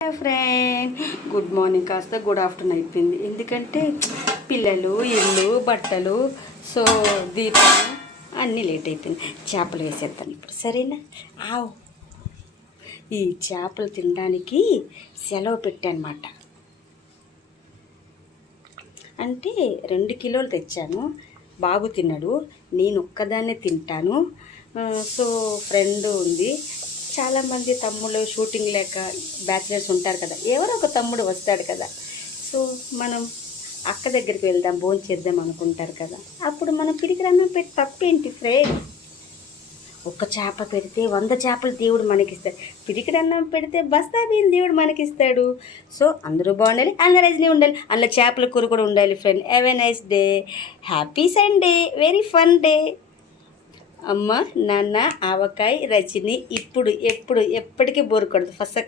Friend good morning కాస్త good afternoon అయిపోయింది. ఎందుకంటే పిల్లలు ఇల్లు బట్టలు సో దీపం అన్నీ లేట్ అయిపోయింది. చేపలు వేసేస్తాను ఇప్పుడు, సరేనా? ఆవు ఈ చేపలు తినడానికి సెలవు పెట్టానమాట. అంటే 2 కిలోలు తెచ్చాను. బాబు తిన్నాడు, నేను ఒక్కదాన్నే తింటాను. సో ఫ్రెండ్ ఉంది. చాలామంది తమ్ముళ్ళు షూటింగ్ లేక బ్యాచిలర్స్ ఉంటారు కదా, ఎవరో ఒక తమ్ముడు వస్తాడు కదా. సో మనం అక్క దగ్గరికి వెళ్దాం, భోజనం చేద్దాం అనుకుంటారు కదా. అప్పుడు మనం పిడికిరన్నం పెట్టి తప్పేంటి ఫ్రెండ్? ఒక్క చేప పెడితే 100 చేపలు దేవుడు మనకిస్తాడు. పిడికిడన్నం పెడితే బస్తా బియ్యం దేవుడు మనకిస్తాడు. సో అందరూ బాగుండాలి, అందరూ ఉండాలి, అందులో చేపల కూర కూడా ఉండాలి friend. Have a nice day, happy Sunday, very fun day. అమ్మ నాన్న ఆవకాయ రచిని ఇప్పుడు ఎప్పటికీ బోరు కొడదు. ఫస్ట్